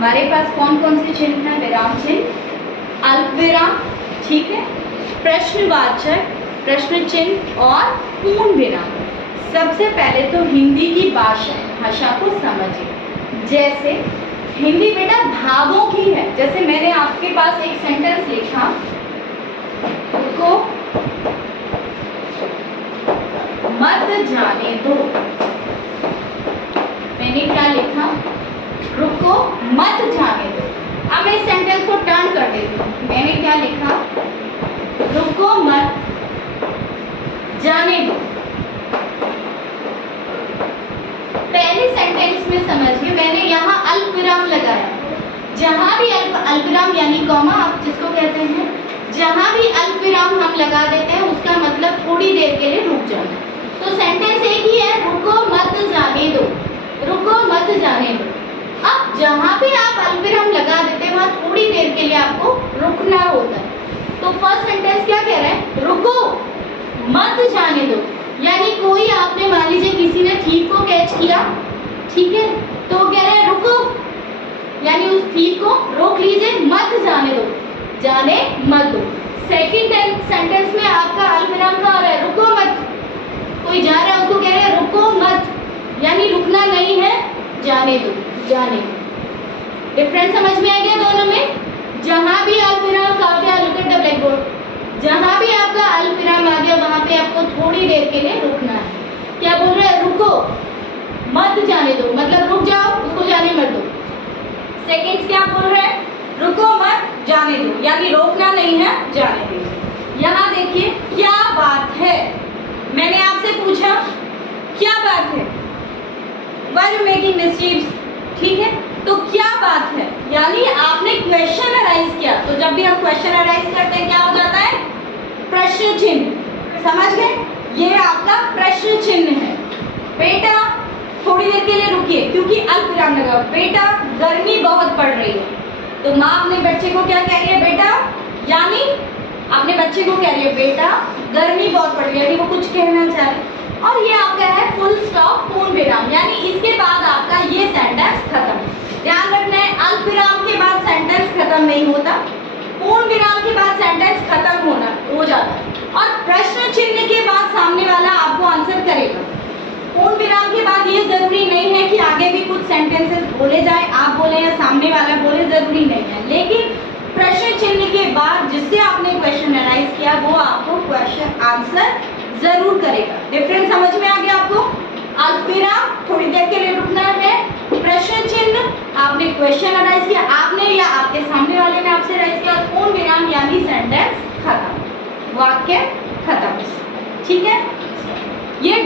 हमारे पास कौन कौन से चिन्ह हैं? विराम चिन्ह, अल्प विराम, ठीक है, प्रश्नवाचक, प्रश्न चिन्ह और पूर्ण विराम। सबसे पहले तो हिंदी की भाषा को समझिए। जैसे हिंदी बेटा भागों की है। जैसे मैंने आपके पास एक सेंटेंस लिखा, को मत जाने दो। मैंने क्या लिखा? रुको मत जाने दो। अब मैं इस सेंटेंस को टर्न कर देती हूँ। मैंने क्या लिखा? रुको मत जाने दो। पहले सेंटेंस में समझिए, मैंने यहाँ अल्प विराम लगाया। जहां भी अल्प विराम यानी कॉमा आप जिसको कहते हैं, जहां भी अल्प विराम हम लगा देते हैं उसका मतलब थोड़ी देर के लिए रुक जाना। तो सेंटेंस एक ही है, रुको मत जाने दो, रुको मत जाने दो। अब जहां भी आप अल्प विराम लगा देते हैं वहां थोड़ी देर के लिए आपको रुकना होता है। तो फर्स्ट सेंटेंस क्या कह रहा है? रुको मत जाने दो। यानी कोई आपने मान लीजिए किसी ने थीफ को कैच किया, ठीक है, तो वो कह रहे हैं रुको, यानी उस थीफ को रोक लीजिए, मत जाने दो, जाने मत दो। सेकंड सेंटेंस में आपका अल्प विराम कहाँ हो रहा है? रुको मत। कोई जा रहा है उसको कह रहे हैं रुको मत, यानी रुकना नहीं है, जाने दो, जाने। डिफरेंस समझ में आ गया दोनों में? जहां भी अल्प विराम का आ गया, look at the black board, जहां भी आपका अल्प विराम आ गया वहां पे आपको थोड़ी देर के लिए रुकना है। क्या बोल रहे हैं? रुको मत जाने दो, मतलब रुक जाओ, उसको जाने मत दो। सेकंड क्या बोल रहे हैं? रुको मत जाने दो, यानी रोकना नहीं है, जाने दो। यहाँ देखिए क्या बात है, मैंने आपसे पूछा क्या बात है, Why are you making mischiefs? ठीक है, तो क्या बात है, यानी आपने क्वेश्चन अराइज किया। तो जब भी हम क्वेश्चन अराइज करते हैं क्या हो जाता है? प्रश्न चिन्ह। समझ गए? ये आपका प्रश्न चिन्ह है। बेटा थोड़ी देर के लिए रुकिए, क्योंकि अल्प विराम लगा। बेटा गर्मी बहुत पड़ रही है। तो माँ अपने बच्चे को क्या कह रही है? बेटा, यानी अपने बच्चे को कह रही है बेटा गर्मी बहुत पड़ रही है, यानी वो कुछ कहना चाह रहे। और ये आपका है फुल स्टॉप, पूर्ण विराम, यानी इसके बाद आपका ये सेंटेंस खत्म। ध्यान रखना है, अल्प विराम के बाद सेंटेंस खत्म नहीं होता, पूर्ण विराम के बाद सेंटेंस खत्म हो जाता है। और प्रश्न चिन्ह के बाद सामने वाला आपको आंसर करेगा। पूर्ण विराम के बाद ये जरूरी नहीं है कि आगे भी कुछ सेंटेंसेस बोले जाए, आप बोले या सामने वाला बोले, जरूरी नहीं है। लेकिन प्रश्न चिन्ह के बाद जिससे आपने क्वेश्चन अराइज किया वो आपको क्वेश्चन आंसर जरूर करेगा। डिफरेंस समझ में आ गया आपको? अल्प विराम थोड़ी देर के लिए रुकना है, प्रश्न चिन्ह आपने क्वेश्चन अराइज किया, आपने या आपके सामने वाले ने आपसे अराइज किया, पूर्ण विराम यानी सेंटेंस खत्म, वाक्य खत्म। ठीक है, ये